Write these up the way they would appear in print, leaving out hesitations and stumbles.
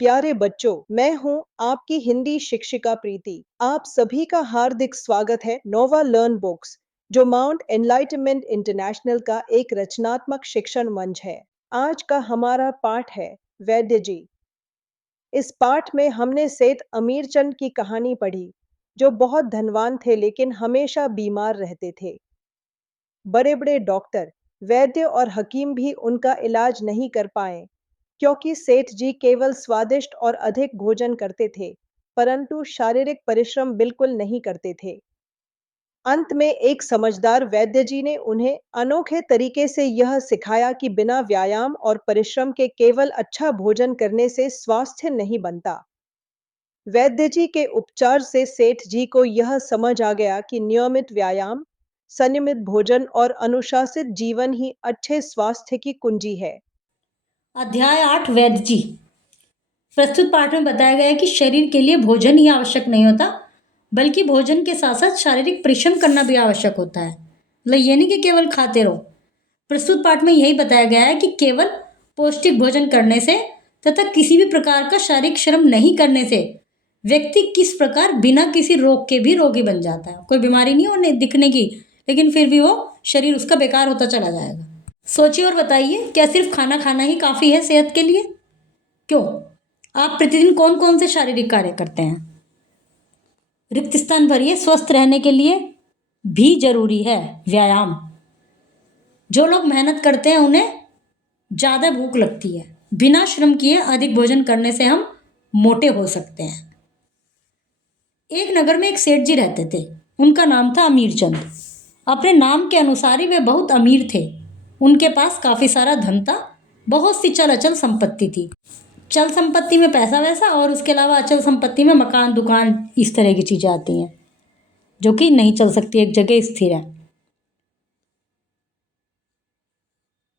प्यारे बच्चों, मैं हूं आपकी हिंदी शिक्षिका प्रीति। आप सभी का हार्दिक स्वागत है नोवा लर्न बुक्स, जो माउंट एनलाइटमेंट इंटरनेशनल का एक रचनात्मक शिक्षण मंच है। आज का हमारा पाठ है वैद्य जी। इस पाठ में हमने सेठ अमीरचंद की कहानी पढ़ी, जो बहुत धनवान थे लेकिन हमेशा बीमार रहते थे। बड़े बड़े डॉक्टर, वैद्य और हकीम भी उनका इलाज नहीं कर पाए, क्योंकि सेठ जी केवल स्वादिष्ट और अधिक भोजन करते थे, परंतु शारीरिक परिश्रम बिल्कुल नहीं करते थे। अंत में एक समझदार वैद्य जी ने उन्हें अनोखे तरीके से यह सिखाया कि बिना व्यायाम और परिश्रम के केवल अच्छा भोजन करने से स्वास्थ्य नहीं बनता। वैद्य जी के उपचार से सेठ जी को यह समझ आ गया कि नियमित व्यायाम, संयमित भोजन और अनुशासित जीवन ही अच्छे स्वास्थ्य की कुंजी है। अध्याय 8 वैद्य जी। प्रस्तुत पाठ में बताया गया है कि शरीर के लिए भोजन ही आवश्यक नहीं होता, बल्कि भोजन के साथ साथ शारीरिक परिश्रम करना भी आवश्यक होता है। मतलब ये नहीं कि केवल खाते रहो। प्रस्तुत पाठ में यही बताया गया है कि केवल पौष्टिक भोजन करने से तथा किसी भी प्रकार का शारीरिक श्रम नहीं करने से व्यक्ति किस प्रकार बिना किसी रोग के भी रोगी बन जाता है। कोई बीमारी नहीं होने दिखने की, लेकिन फिर भी वो शरीर उसका बेकार होता चला जाएगा। सोचिए और बताइए, क्या सिर्फ खाना खाना ही काफ़ी है सेहत के लिए? क्यों? आप प्रतिदिन कौन कौन से शारीरिक कार्य करते हैं? रिक्त स्थान भरिए। स्वस्थ रहने के लिए भी जरूरी है व्यायाम। जो लोग मेहनत करते हैं उन्हें ज़्यादा भूख लगती है। बिना श्रम किए अधिक भोजन करने से हम मोटे हो सकते हैं। एक नगर में एक सेठ जी रहते थे। उनका नाम था अमीरचंद। अपने नाम के अनुसार ही वे बहुत अमीर थे। उनके पास काफ़ी सारा धन था, बहुत सी चल अचल संपत्ति थी। चल संपत्ति में पैसा वैसा, और उसके अलावा अचल संपत्ति में मकान दुकान इस तरह की चीज़ें आती हैं जो कि नहीं चल सकती, एक जगह स्थिर है।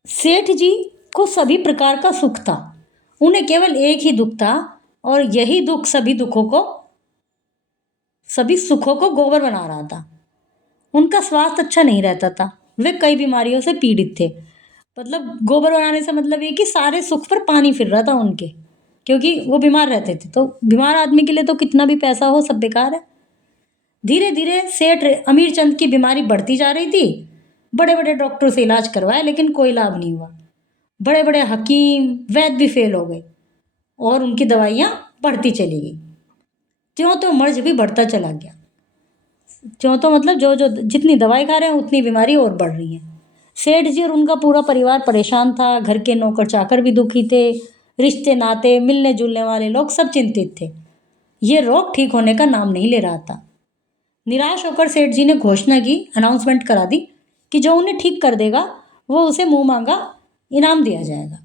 सेठ जी को सभी प्रकार का सुख था। उन्हें केवल एक ही दुख था, और यही दुख सभी सुखों को गोबर बना रहा था। उनका स्वास्थ्य अच्छा नहीं रहता था। वे कई बीमारियों से पीड़ित थे। मतलब गोबर बनाने से मतलब ये कि सारे सुख पर पानी फिर रहा था उनके, क्योंकि वो बीमार रहते थे। तो बीमार आदमी के लिए तो कितना भी पैसा हो सब बेकार है। धीरे धीरे सेठ अमीरचंद की बीमारी बढ़ती जा रही थी। बड़े बड़े डॉक्टरों से इलाज करवाया, लेकिन कोई लाभ नहीं हुआ। बड़े बड़े हकीम वैद्य भी फेल हो गए, और उनकी दवाइयाँ बढ़ती चली गई। त्यों तो मर्ज भी बढ़ता चला गया। त्यों तो मतलब जो जो जितनी दवाई खा रहे हैं उतनी बीमारी और बढ़ रही है। सेठ जी और उनका पूरा परिवार परेशान था। घर के नौकर चाकर भी दुखी थे। रिश्ते नाते मिलने जुलने वाले लोग सब चिंतित थे। ये रोग ठीक होने का नाम नहीं ले रहा था। निराश होकर सेठ जी ने घोषणा की, अनाउंसमेंट करा दी कि जो उन्हें ठीक कर देगा वो उसे मुंह मांगा इनाम दिया जाएगा।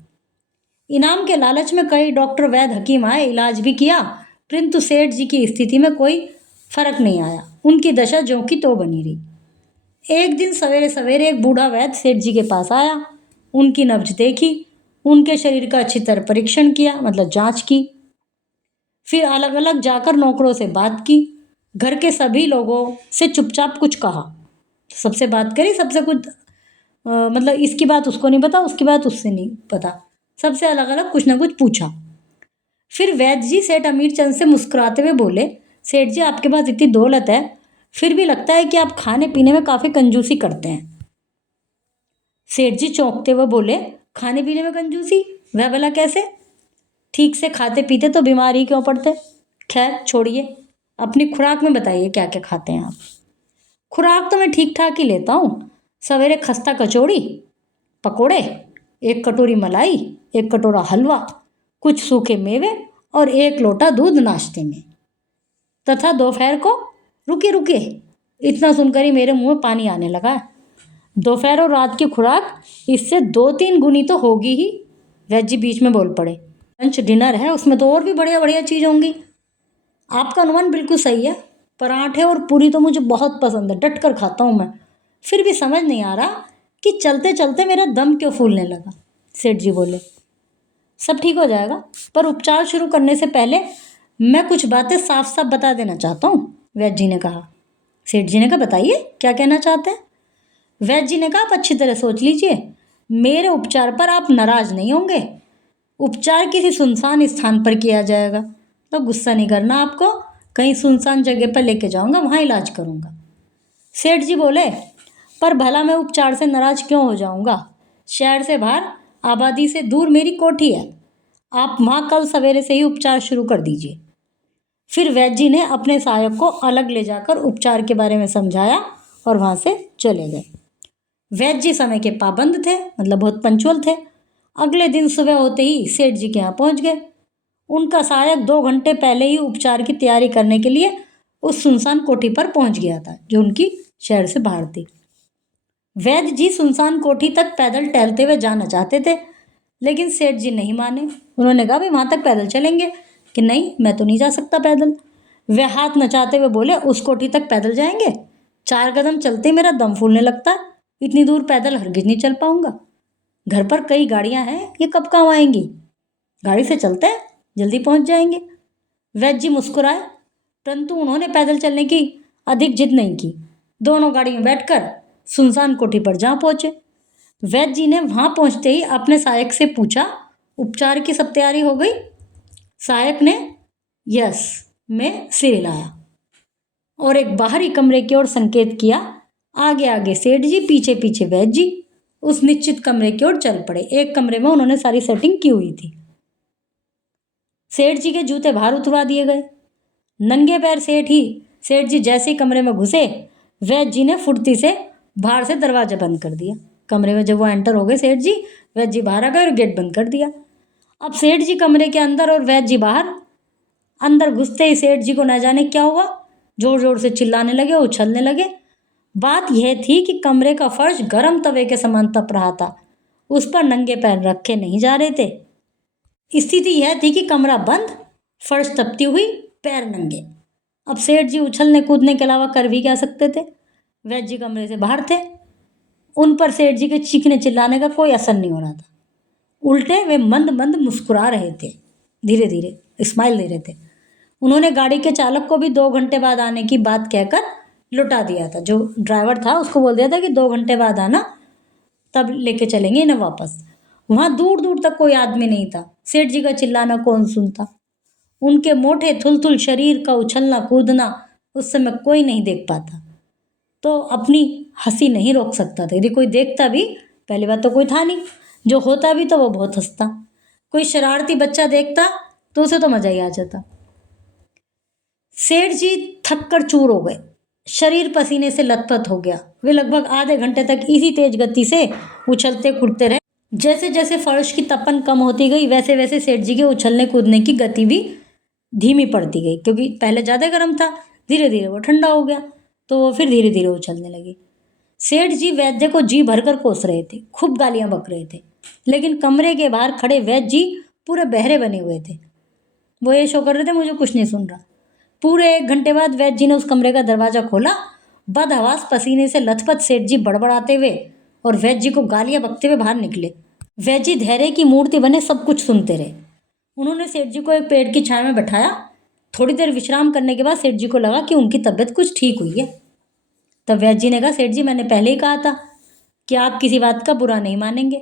इनाम के लालच में कई डॉक्टर वैद्य हकीम आए, इलाज भी किया, परंतु सेठ जी की स्थिति में कोई फर्क नहीं आया। उनकी दशा ज्यों की त्यों बनी रही। एक दिन सवेरे सवेरे एक बूढ़ा वैद्य सेठ जी के पास आया। उनकी नब्ज देखी, उनके शरीर का अच्छी तरह परीक्षण किया, मतलब जांच की। फिर अलग अलग जाकर नौकरों से बात की। घर के सभी लोगों से चुपचाप कुछ कहा। सबसे बात करी, सबसे कुछ मतलब इसकी बात उसको नहीं पता, उसकी बात उससे नहीं पता। सबसे अलग अलग कुछ ना कुछ पूछा। फिर वैद्य जी सेठ अमीरचंद से मुस्कुराते हुए बोले, सेठ जी आपके पास इतनी दौलत है, फिर भी लगता है कि आप खाने पीने में काफ़ी कंजूसी करते हैं। सेठ जी चौंकते हुए बोले, खाने पीने में कंजूसी? वह भला कैसे? ठीक से खाते पीते तो बीमार ही क्यों पड़ते। खैर छोड़िए, अपनी खुराक में बताइए क्या क्या खाते हैं आप। खुराक तो मैं ठीक ठाक ही लेता हूँ। सवेरे खस्ता कचौड़ी, पकोड़े, एक कटोरी मलाई, एक कटोरा हलवा, कुछ सूखे मेवे और एक लोटा दूध नाश्ते में, तथा दोपहर को रुके रुके, इतना सुनकर ही मेरे मुंह में पानी आने लगा है। दोपहर और रात की खुराक इससे 2-3 गुनी तो होगी ही। वैद्य जी बीच में बोल पड़े, लंच डिनर है, उसमें तो और भी बढ़िया बढ़िया चीज़ होंगी। आपका अनुमान बिल्कुल सही है। पराठे और पूरी तो मुझे बहुत पसंद है, डट कर खाता हूँ मैं। फिर भी समझ नहीं आ रहा कि चलते चलते मेरा दम क्यों फूलने लगा। सेठ जी बोले, सब ठीक हो जाएगा, पर उपचार शुरू करने से पहले मैं कुछ बातें साफ साफ बता देना चाहता हूँ। वैद्य जी ने कहा। सेठ जी ने कहा, बताइए क्या कहना चाहते हैं। वैद्य जी ने कहा, आप अच्छी तरह सोच लीजिए, मेरे उपचार पर आप नाराज नहीं होंगे। उपचार किसी सुनसान स्थान पर किया जाएगा। तो गुस्सा नहीं करना आपको, कहीं सुनसान जगह पर लेके जाऊंगा, वहां इलाज करूंगा। सेठ जी बोले, पर भला मैं उपचार से नाराज क्यों हो जाऊंगा? शहर से बाहर, आबादी से दूर मेरी कोठी है, आप वहां कल सवेरे से ही उपचार शुरू कर दीजिए। फिर वैद्य जी ने अपने सहायक को अलग ले जाकर उपचार के बारे में समझाया और वहां से चले गए। वैद्य जी समय के पाबंद थे, मतलब बहुत पंचुअल थे। अगले दिन सुबह होते ही सेठ जी के यहाँ पहुंच गए। उनका सहायक 2 घंटे पहले ही उपचार की तैयारी करने के लिए उस सुनसान कोठी पर पहुंच गया था जो उनकी शहर से बाहर थी। वैद्य जी सुनसान कोठी तक पैदल टहलते हुए जाना चाहते थे, लेकिन सेठ जी नहीं माने। उन्होंने कहा, भाई वहां तक पैदल चलेंगे? कि नहीं, मैं तो नहीं जा सकता पैदल। वे हाथ नचाते हुए बोले, उस कोठी तक पैदल जाएंगे? 4 कदम चलते मेरा दम फूलने लगता है, इतनी दूर पैदल हरगिज नहीं चल पाऊंगा। घर पर कई गाड़ियां हैं, ये कब काम आएंगी? गाड़ी से चलते हैं, जल्दी पहुंच जाएंगे। वैद्य जी मुस्कुराए, परंतु उन्होंने पैदल चलने की अधिक जिद नहीं की। दोनों गाड़ी में बैठकर सुनसान कोठी पर जा पहुंचे। वैद्य जी ने वहां पहुंचते ही अपने सहायक से पूछा, उपचार की सब तैयारी हो गई? सहायक ने यस में सिर हिलाया और एक बाहरी कमरे की ओर संकेत किया। आगे आगे सेठ जी, पीछे पीछे वैद्य जी उस निश्चित कमरे की ओर चल पड़े। एक कमरे में उन्होंने सारी सेटिंग की हुई थी। सेठ जी के जूते बाहर उतरवा दिए गए। नंगे पैर सेठ जी जैसे ही कमरे में घुसे, वैद्य जी ने फुर्ती से बाहर से दरवाजा बंद कर दिया। कमरे में जब वो एंटर हो गए सेठ जी, वैद्य जी बाहर आ गए और गेट बंद कर दिया। अब सेठ जी कमरे के अंदर और वैद्य जी बाहर। अंदर घुसते ही सेठ जी को न जाने क्या हुआ, जोर जोर से चिल्लाने लगे, उछलने लगे। बात यह थी कि कमरे का फर्श गर्म तवे के समान तप रहा था, उस पर नंगे पैर रखे नहीं जा रहे थे। स्थिति यह थी कि कमरा बंद, फर्श तपती हुई, पैर नंगे। अब सेठ जी उछलने कूदने के अलावा कर भी क्या सकते थे? वैद्य जी कमरे से बाहर थे। उन पर सेठ जी के चीखने चिल्लाने का कोई असर नहीं हो रहा था। उल्टे वे मंद मंद मुस्कुरा रहे थे, धीरे धीरे स्माइल दे रहे थे। उन्होंने गाड़ी के चालक को भी 2 घंटे बाद आने की बात कहकर लुटा दिया था। जो ड्राइवर था उसको बोल दिया था कि 2 घंटे बाद आना, तब लेके चलेंगे इन्हें वापस। वहां दूर दूर तक कोई आदमी नहीं था। सेठ जी का चिल्लाना कौन सुनता? उनके मोटे थुलथुल शरीर का उछलना कूदना उस समय कोई नहीं देख पाता, तो अपनी हंसी नहीं रोक सकता था। यदि कोई देखता भी, पहली बात तो कोई था नहीं, जो होता भी तो वो बहुत हंसता। कोई शरारती बच्चा देखता तो उसे तो मजा ही आ जाता। सेठ जी थक कर चूर हो गए, शरीर पसीने से लथपथ हो गया। वे लगभग आधे घंटे तक इसी तेज गति से उछलते कूदते रहे। जैसे जैसे फर्श की तपन कम होती गई, वैसे वैसे सेठ जी के उछलने कूदने की गति भी धीमी पड़ती गई, क्योंकि पहले ज़्यादा गर्म था, धीरे धीरे वो ठंडा हो गया, तो वो फिर धीरे धीरे उछलने लगे। सेठ जी वैद्य को जी भरकर कोस रहे थे, खूब गालियां बक रहे थे, लेकिन कमरे के बाहर खड़े वैद्य जी पूरे बहरे बने हुए थे। वो ये शो कर रहे थे, मुझे कुछ नहीं सुन रहा। पूरे 1 घंटे बाद वैद्य जी ने उस कमरे का दरवाजा खोला। बदहवास पसीने से लथपथ सेठ जी बड़बड़ाते हुए और वैद्य जी को गालियां बकते हुए बाहर निकले। वैद्य जी धैर्य की मूर्ति बने सब कुछ सुनते रहे। उन्होंने सेठ जी को एक पेड़ की छाया में बैठाया। थोड़ी देर विश्राम करने के बाद सेठ जी को लगा कि उनकी तबीयत कुछ ठीक हुई है। तब वैद्य जी ने कहा, सेठ जी मैंने पहले ही कहा था कि आप किसी बात का बुरा नहीं मानेंगे।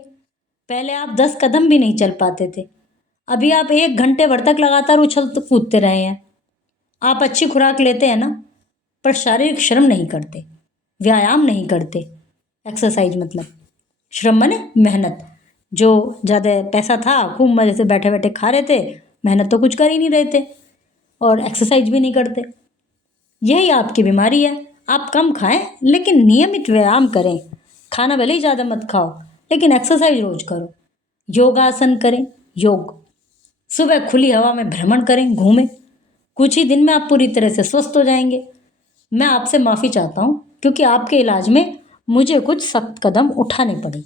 पहले आप 10 कदम भी नहीं चल पाते थे, अभी आप 1 घंटे भर तक लगातार उछल कूदते रहे हैं। आप अच्छी खुराक लेते हैं ना, पर शारीरिक श्रम नहीं करते, व्यायाम नहीं करते। एक्सरसाइज मतलब श्रम माने मेहनत। जो ज़्यादा पैसा था खूब मज़े से बैठे बैठे खा रहे थे, मेहनत तो कुछ कर ही नहीं रहे थे और एक्सरसाइज भी नहीं करते। यही आपकी बीमारी है। आप कम खाएं लेकिन नियमित व्यायाम करें। खाना भले ही ज़्यादा मत खाओ, लेकिन एक्सरसाइज रोज करो। योगासन करें, योग। सुबह खुली हवा में भ्रमण करें, घूमें। कुछ ही दिन में आप पूरी तरह से स्वस्थ हो जाएंगे। मैं आपसे माफ़ी चाहता हूँ क्योंकि आपके इलाज में मुझे कुछ सख्त कदम उठाने पड़े।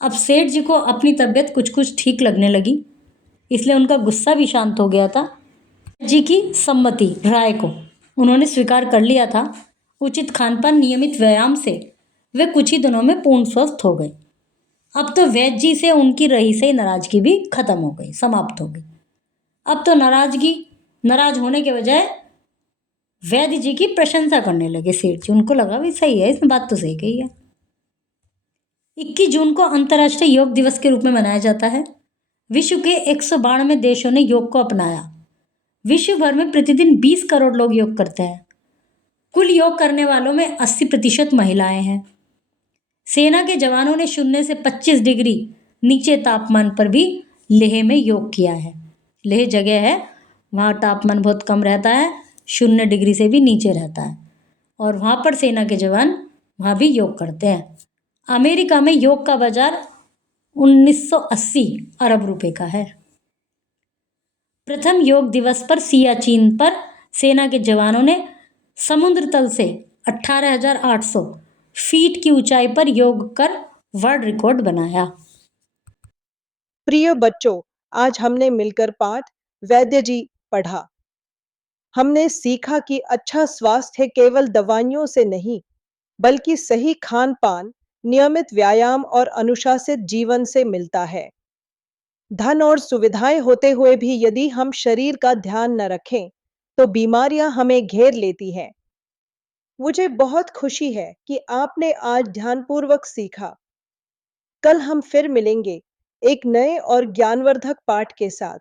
अब सेठ जी को अपनी तबीयत कुछ कुछ ठीक लगने लगी, इसलिए उनका गुस्सा भी शांत हो गया था। जी की सम्मति राय को उन्होंने स्वीकार कर लिया था। उचित खानपान, नियमित व्यायाम से वे कुछ ही दिनों में पूर्ण स्वस्थ हो गए। अब तो वैद्य जी से उनकी रही से नाराजगी भी खत्म हो गई, समाप्त हो गई। अब तो नाराज होने के बजाय वैद्य जी की प्रशंसा करने लगे सेठ जी। उनको लगा भी सही है, इसने बात तो सही कही है। 21 जून को अंतर्राष्ट्रीय योग दिवस के रूप में मनाया जाता है। विश्व के 192 देशों ने योग को अपनाया। विश्व भर में प्रतिदिन 20 करोड़ लोग योग करते हैं। कुल योग करने वालों में 80% महिलाएं हैं। सेना के जवानों ने 0 से 25 डिग्री नीचे तापमान पर भी लेह में योग किया है। लेह जगह है, वहाँ तापमान बहुत कम रहता है, 0 डिग्री से भी नीचे रहता है, और वहाँ पर सेना के जवान वहाँ भी योग करते हैं। अमेरिका में योग का बाजार 1980 अरब रुपए का है। प्रथम योग दिवस पर सियाचिन पर सेना के जवानों ने समुद्र तल से 18,800 फीट की ऊंचाई पर योग कर वर्ल्ड रिकॉर्ड बनाया। प्रिय बच्चों, आज हमने मिलकर पाठ वैद्य जी पढ़ा। हमने सीखा कि अच्छा स्वास्थ्य केवल दवाइयों से नहीं, बल्कि सही खान पान, नियमित व्यायाम और अनुशासित जीवन से मिलता है। धन और सुविधाएं होते हुए भी यदि हम शरीर का ध्यान न रखें, तो बीमारियां हमें घेर लेती हैं। मुझे बहुत खुशी है कि आपने आज ध्यानपूर्वक सीखा। कल हम फिर मिलेंगे एक नए और ज्ञानवर्धक पाठ के साथ।